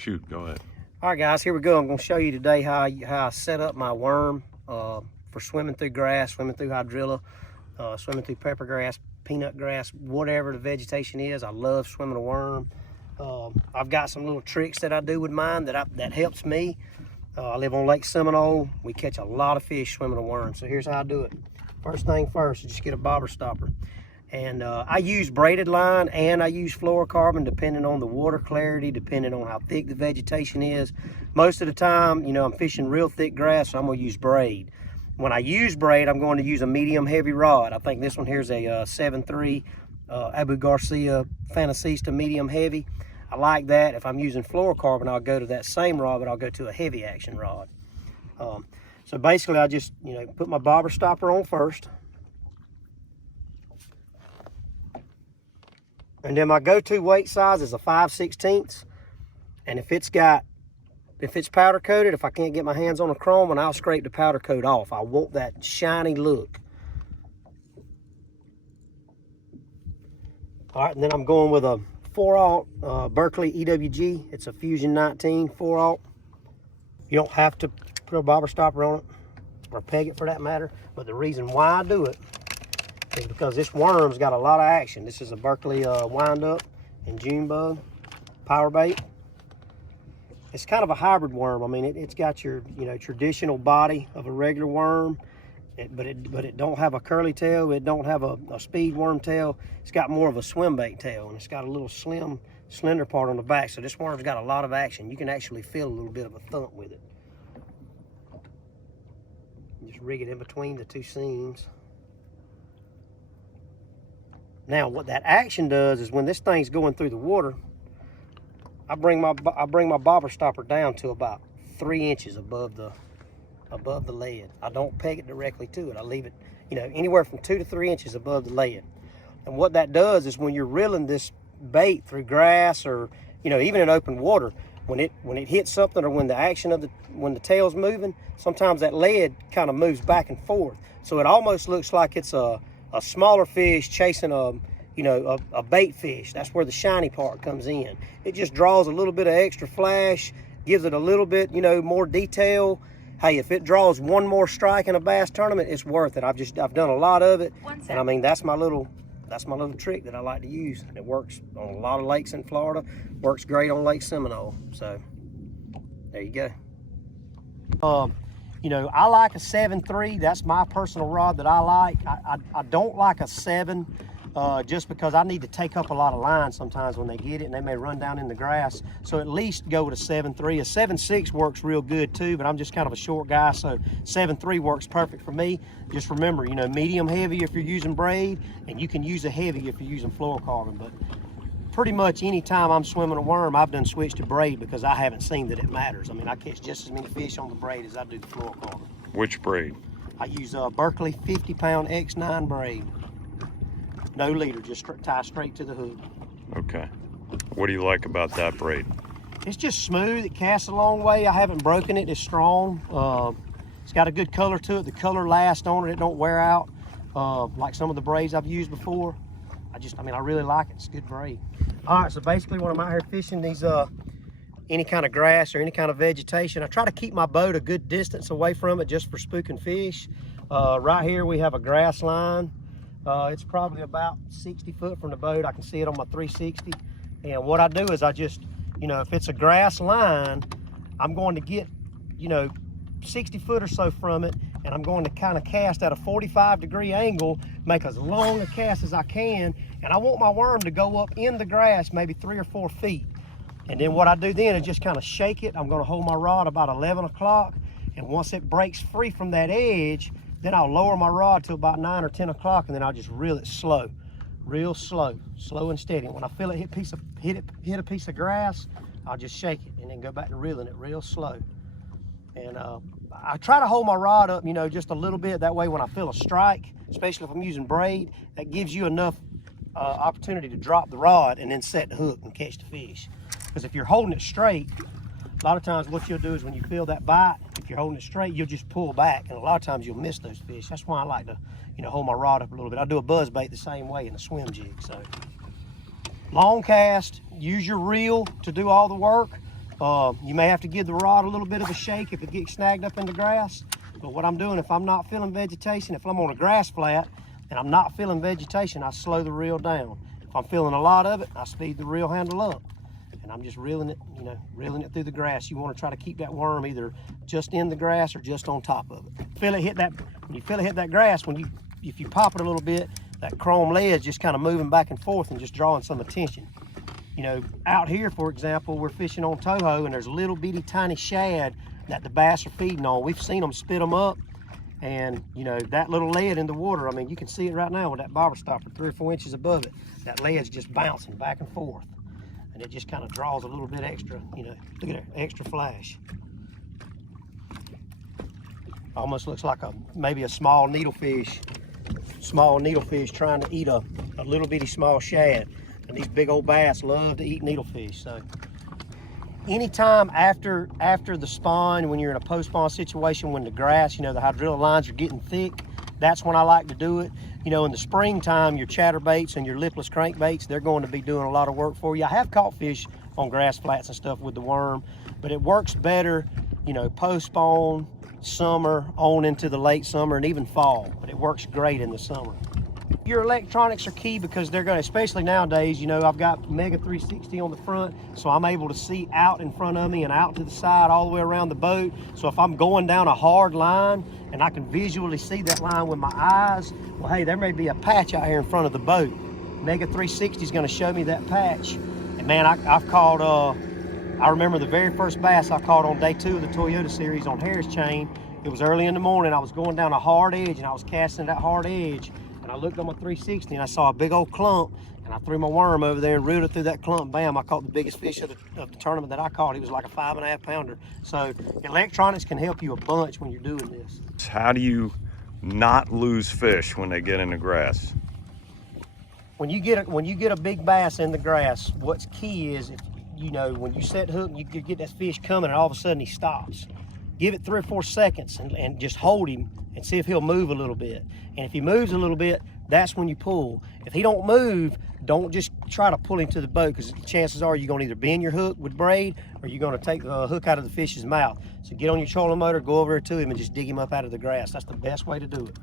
Shoot, go ahead. All right, guys, here we go. I'm going to show you today how I set up my worm for swimming through grass, swimming through hydrilla, swimming through pepper grass, peanut grass, whatever the vegetation is. I love swimming a worm. I've got some little tricks that I do with mine that helps me. I live on Lake Seminole. We catch a lot of fish swimming a worm. So here's how I do it. First thing first, just get a bobber stopper. And I use braided line and I use fluorocarbon depending on the water clarity, depending on how thick the vegetation is. Most of the time, you know, I'm fishing real thick grass, so I'm gonna use braid. When I use braid, I'm going to use a medium heavy rod. I think this one here is a 7.3 Abu Garcia Fantasista medium heavy. I like that. If I'm using fluorocarbon, I'll go to that same rod, but I'll go to a heavy action rod. So basically, I just, you know, put my bobber stopper on first. And then my go-to weight size is a 5/16. And if it's powder coated, if I can't get my hands on a chrome, and I'll scrape the powder coat off. I want that shiny look. All right, and then I'm going with a 4/0 Berkeley EWG. It's a Fusion 19 4/0. You don't have to put a bobber stopper on it, or peg it for that matter. But the reason why I do it is because this worm's got a lot of action. This is a Berkeley wind-up and June bug power bait. It's kind of a hybrid worm. I mean, it's got your, you know, traditional body of a regular worm, but it don't have a curly tail. It don't have a speed worm tail. It's got more of a swim bait tail, and it's got a little slender part on the back. So this worm's got a lot of action. You can actually feel a little bit of a thump with it. Just rig it in between the two seams. Now, what that action does is when this thing's going through the water, I bring my bobber stopper down to about 3 inches above the lead. I don't peg it directly to it. I leave it, you know, anywhere from 2 to 3 inches above the lead. And what that does is when you're reeling this bait through grass, or, you know, even in open water, when it hits something, or when the tail's moving, sometimes that lead kind of moves back and forth. So it almost looks like it's a smaller fish chasing a bait fish. That's where the shiny part comes in. It just draws a little bit of extra flash, gives it a little bit, you know, more detail. Hey, if it draws one more strike in a bass tournament, it's worth it. I've done a lot of it, and I mean that's my little trick that I like to use. It works on a lot of lakes in Florida. Works great on Lake Seminole. So there you go. You know, I like a 7.3. That's my personal rod that I like. I don't like a 7 just because I need to take up a lot of line sometimes when they get it, and they may run down in the grass. So at least go with a 7.3. A 7.6 works real good too, but I'm just kind of a short guy, so 7.3 works perfect for me. Just remember, you know, medium heavy if you're using braid, and you can use a heavy if you're using fluorocarbon. But pretty much any time I'm swimming a worm, I've done switched to braid because I haven't seen that it matters. I mean, I catch just as many fish on the braid as I do the fluorocarbon. Which braid? I use a Berkeley 50-pound X9 braid. No leader, just tie straight to the hook. Okay. What do you like about that braid? It's just smooth. It casts a long way. I haven't broken it. It's strong. It's got a good color to it. The color lasts on it. It don't wear out like some of the braids I've used before. I really like it. It's a good braid. All right, so basically when I'm out here fishing these, any kind of grass or any kind of vegetation, I try to keep my boat a good distance away from it just for spooking fish. Right here we have a grass line. It's probably about 60 foot from the boat. I can see it on my 360. And what I do is I just, you know, if it's a grass line, I'm going to get, you know, 60 foot or so from it, and I'm going to kind of cast at a 45-degree angle, make as long a cast as I can, and I want my worm to go up in the grass maybe 3 or 4 feet. And then what I do then is just kind of shake it. I'm going to hold my rod about 11 o'clock, and once it breaks free from that edge, then I'll lower my rod to about 9 or 10 o'clock, and then I'll just reel it slow, real slow and steady. And when I feel it hit a piece of grass, I'll just shake it and then go back to reeling it real slow. And I try to hold my rod up, you know, just a little bit. That way when I feel a strike, especially if I'm using braid, that gives you enough opportunity to drop the rod and then set the hook and catch the fish. Because if you're holding it straight, a lot of times what you'll do is when you feel that bite, if you're holding it straight, you'll just pull back, and a lot of times you'll miss those fish. That's why I like to, you know, hold my rod up a little bit. I do a buzz bait the same way in a swim jig. So long cast, use your reel to do all the work. You may have to give the rod a little bit of a shake if it gets snagged up in the grass. But what I'm doing, if I'm not feeling vegetation, if I'm on a grass flat and I'm not feeling vegetation, I slow the reel down. If I'm feeling a lot of it, I speed the reel handle up. And I'm just reeling it, you know, reeling it through the grass. You want to try to keep that worm either just in the grass or just on top of it. Feel it hit that, when you feel it hit that grass, if you pop it a little bit, that chrome ledge just kind of moving back and forth and just drawing some attention. You know, out here, for example, we're fishing on Toho and there's little bitty tiny shad that the bass are feeding on. We've seen them spit them up, and you know, that little lead in the water, I mean, you can see it right now with that bobber stopper 3 or 4 inches above it. That ledge just bouncing back and forth. And it just kind of draws a little bit extra, you know, look at that, extra flash. Almost looks like maybe a small needlefish trying to eat a little bitty small shad. And these big old bass love to eat needlefish. So anytime after the spawn, when you're in a post-spawn situation, when the grass, you know, the hydrilla lines are getting thick, that's when I like to do it. You know, in the springtime, your chatterbaits and your lipless crankbaits, they're going to be doing a lot of work for you. I have caught fish on grass flats and stuff with the worm, but it works better, you know, post-spawn, summer, on into the late summer, and even fall. But it works great in the summer. Your electronics are key because they're going to, especially nowadays, you know, I've got Mega 360 on the front, so I'm able to see out in front of me and out to the side all the way around the boat. So if I'm going down a hard line and I can visually see that line with my eyes, well, hey, there may be a patch out here in front of the boat. Mega 360 is going to show me that patch. And man, I've caught, I remember the very first bass I caught on day 2 of the Toyota series on Harris chain. It was early in the morning. I was going down a hard edge and I was casting that hard edge. And I looked on my 360 and I saw a big old clump, and I threw my worm over there and reeled it through that clump. Bam, I caught the biggest fish of the tournament that I caught. He was like a 5.5 pounder. So electronics can help you a bunch when you're doing this. How do you not lose fish when they get in the grass? When you get a big bass in the grass, what's key is, if you know, when you set hook and you get that fish coming and all of a sudden he stops, give it 3 or 4 seconds and just hold him and see if he'll move a little bit. And if he moves a little bit, that's when you pull. If he don't move, don't just try to pull him to the boat, because chances are you're gonna either bend your hook with braid or you're gonna take the hook out of the fish's mouth. So get on your trolling motor, go over to him and just dig him up out of the grass. That's the best way to do it.